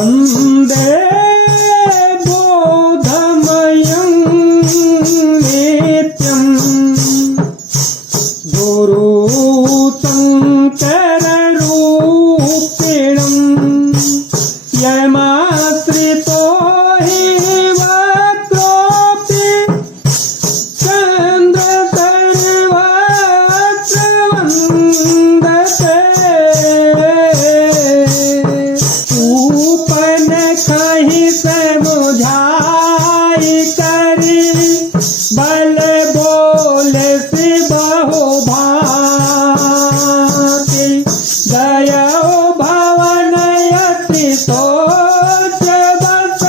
वन्दे बोधमयं नित्यम् गुरुशङ्कररूपिणम् यमाश्रितो हि वक्रोऽपि चन्द्रसर्वत्र वन्दते ऊपन कहि समुझाई करी बल बोल से बहु भांति दयो भवन यति सोच बस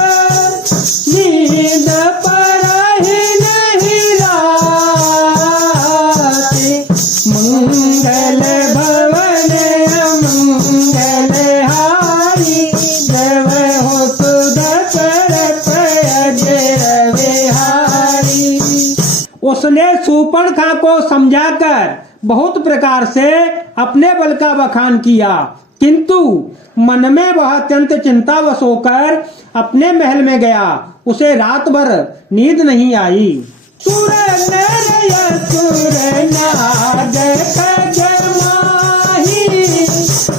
नींद परहि नहीं राति मंगल भवन अमंगल हारी जब हो सुदशरथ अजर विहारी। उसने शूर्पणखा को समझाकर बहुत प्रकार से अपने बल का बखान किया, किंतु मन में वह अत्यंत चिंतावश होकर अपने महल में गया। उसे रात भर नींद नहीं आई। सुर नर असुर नाग खगमाही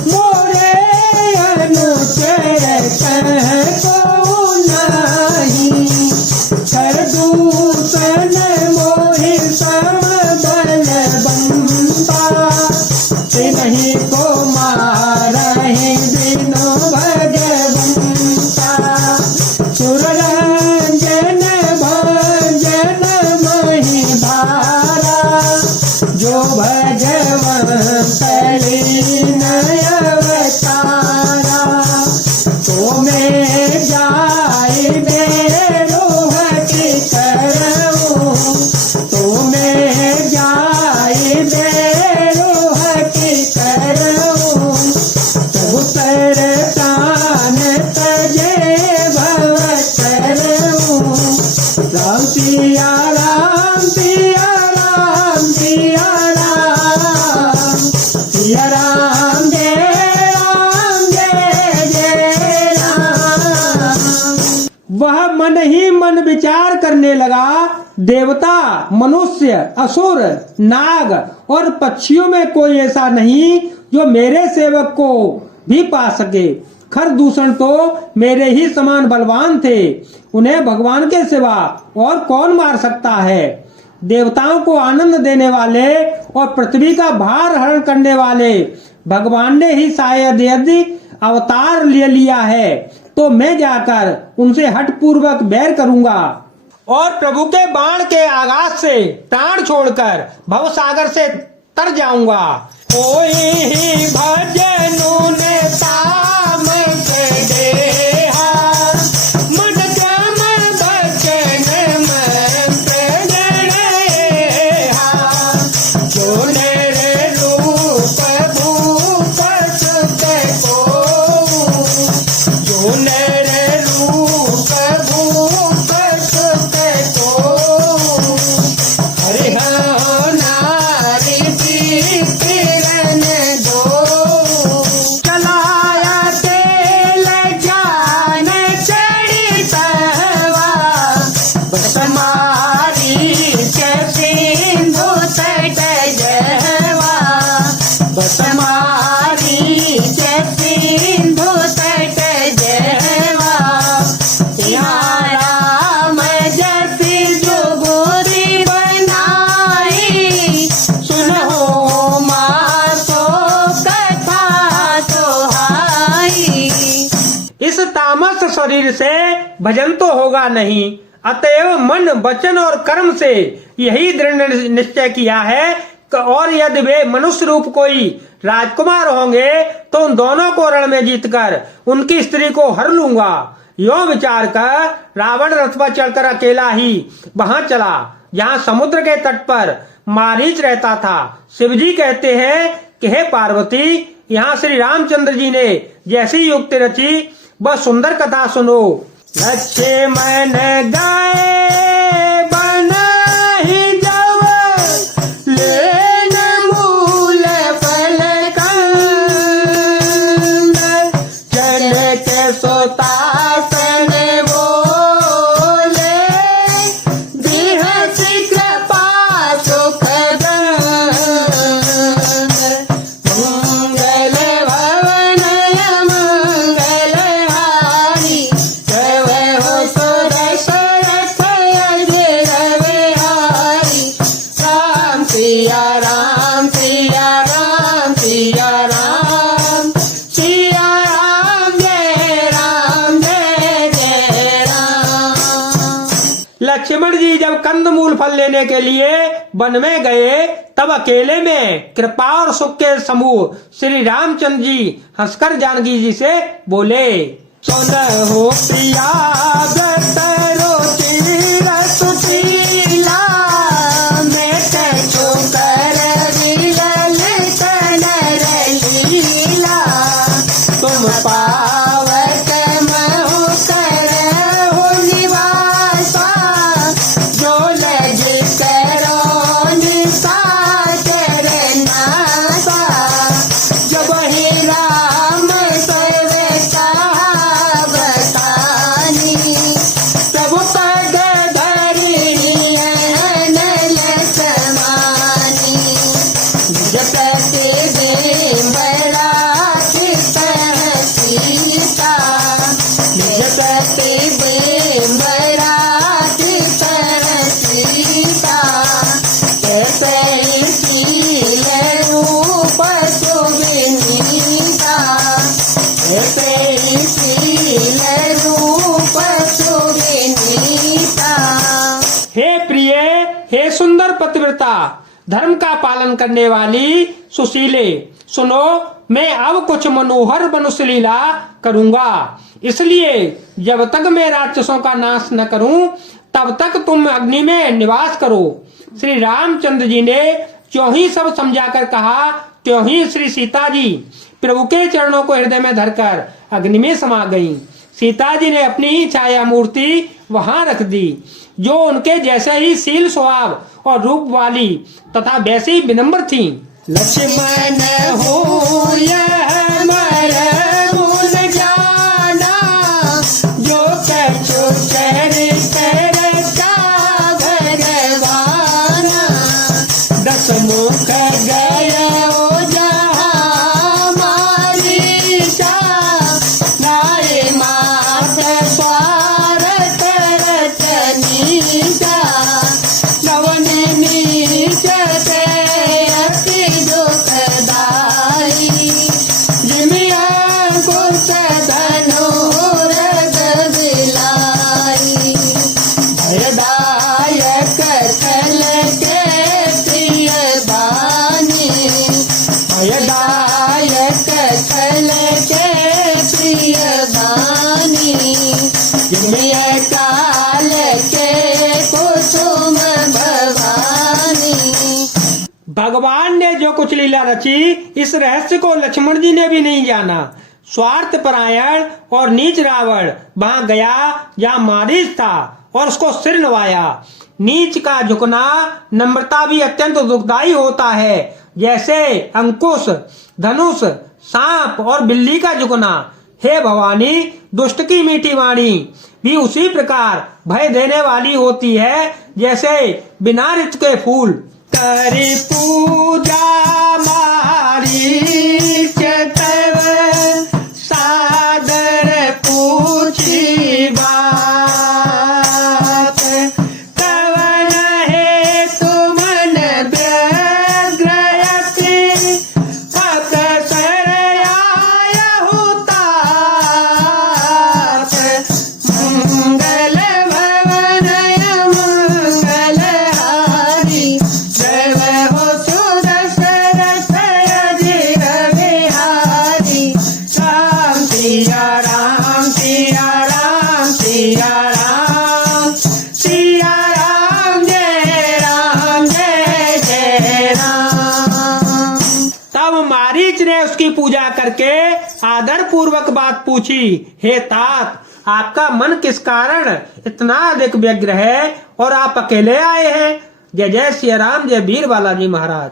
मोरे अनुचर कहको नाही खरदूषण मोहि सम बलवंता नहीं को मारहि बिनु भगवंता सुररंजन भजन महि भारा जो भगवंत लीन अवतारा तो मैं जाय बेरोहति करऊं तो मैं जाय बेरोहति करऊं उतर तान तजे भव करऊं राम सिया राम सिया राम सिया राम सिया राम जय राम। वह मन ही मन विचार करने लगा, देवता मनुष्य असुर नाग और पक्षियों में कोई ऐसा नहीं जो मेरे सेवक को भी पा सके। खरदूषण तो मेरे ही समान बलवान थे, उन्हें भगवान के सिवा और कौन मार सकता है। देवताओं को आनंद देने वाले और पृथ्वी का भार हरण करने वाले भगवान ने ही शायद यदि अवतार ले लिया है तो मैं जाकर उनसे हठ पूर्वक बैर करूंगा और प्रभु के बाण के आघात से प्राण छोड़कर भवसागर से तर जाऊंगा। कोई ही भजनु ने ताम के देहा मन जम बचन मंत्र गणेहा जो नेरे रूप भूप सुत को जो नेरे रूप भूप सुत को हरिह नारी किरण दो चलाया तेल जान चढ़ी तवा बस मारी के सिंधु तट जवा बस मारी के सिंधु तट जवा यहाँ राम जैसी जो गोरी बनाई सुनो माँ तो कथा सुहाई। इस तामस शरीर से भजन तो होगा नहीं, अतएव मन वचन और कर्म से यही दृढ़ निश्चय किया है और यदि वे मनुष्य रूप कोई राजकुमार होंगे तो उन दोनों को रण में जीतकर उनकी स्त्री को हर लूंगा। यो विचार कर रावण रथ पर चढ़कर अकेला ही वहां चला जहां समुद्र के तट पर मारीच रहता था। शिवजी कहते हैं कि हे पार्वती, यहाँ श्री रामचंद्र जी ने जैसी युक्ति रची वह सुंदर कथा सुनो। लक्ष्मण गाए बनाहि जब लेन मूल फल कंद चल के सो तासन बोले, बिहसी कृपा सुख मंगल भवन मंगल हारी, जय हो सुदशरथ अजिर बिहारी। राम सिया राम सिया राम सिया राम, सिया राम जय जय राम। लक्ष्मण जी जब कंदमूल फल लेने के लिए वन में गए, तब अकेले में कृपा और सुख के समूह श्री रामचंद्र जी हंसकर जानकी जी से बोले, सुनहो प्रिया व्रत रुचिर सुशीला, मेट छोकर विरल कनर लीला, तुम पावक महु करहु निवासा, जो लज करो निशाचर नासा। जब ही राम सेवका बतानी, तब पग धरी अनल समानी। जपति बिंबरा चित सीता, जपति बिंबरा चित सीता, कैसे शील रूप सुविनीता, कैसे शील रूप सुविनीता। हे प्रिय, हे सुंदर पतिव्रता, धर्म का पालन करने वाली सुशीले, सुनो मैं अब कुछ मनोहर मनुष्य लीला करूंगा। इसलिए जब तक मैं राक्षसों का नाश न करूं, तब तक तुम अग्नि में निवास करो। श्री रामचंद्र जी ने त्यों ही सब समझाकर कहा, त्यों ही श्री सीता जी प्रभु के चरणों को हृदय में धरकर अग्नि में समा गईं। सीता जी ने अपनी ही छाया मूर्ति वहां रख दी, जो उनके जैसे ही शील स्वभाव और रूप वाली तथा वैसे ही विनम्र थी। लक्ष्मण हो यह मर गुण जाना, जो कछु चरित रचा भगवाना। दस मुख गयो जहाँ मारीचा, नारी माथ स्वारथ रचनीचा। नवन नीच से अति दुखदाई, जिमिया कुश धनुरग बिलाई। भयदायक छल के प्रिय बानी, भयदायक छल के प्रिय बानी। जिमिय काल के कुसुम भवानी। भगवान ने जो कुछ लीला रची, इस रहस्य को लक्ष्मण जी ने भी नहीं जाना। स्वार्थ परायण और नीच रावण वहां गया जहाँ मारीच था और उसको सिर नवाया। नीच का झुकना नम्रता भी अत्यंत दुखदायी होता है, जैसे अंकुश, धनुष, सांप और बिल्ली का झुकना। हे भवानी, दुष्ट की मीठी वाणी भी उसी प्रकार भय देने वाली होती है, जैसे बिना ऋतु के फूल। करि पूजा मारीच तव, सादर पूछी बात। कवन हेतु मन व्यग्र अति, अकसर आयहु तात। मंगल भवन मंगल हारी, जय हो सुदशरथ अजिर बिहारी। राम सिया राम सिया राम सिया राम, सिया राम जय जय राम। तब मारीच ने उसकी पूजा करके आदर पूर्वक बात पूछी, हे तात, आपका मन किस कारण इतना अधिक व्यग्र है और आप अकेले आए हैं? जय जय श्री राम, जय वीर बालाजी महाराज।